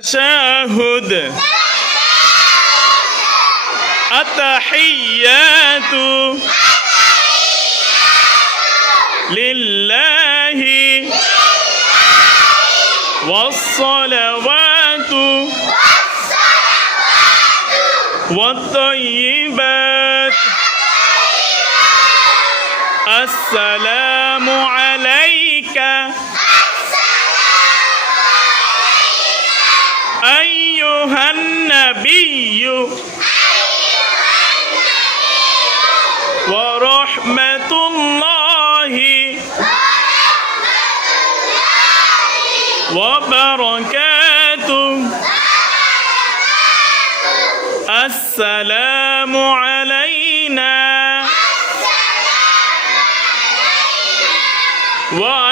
تشهد التحيات لله والصلوات والطيبات. السلام عليك. أيها النبي ورحمة الله وبركاته. السلام علينا. وعلى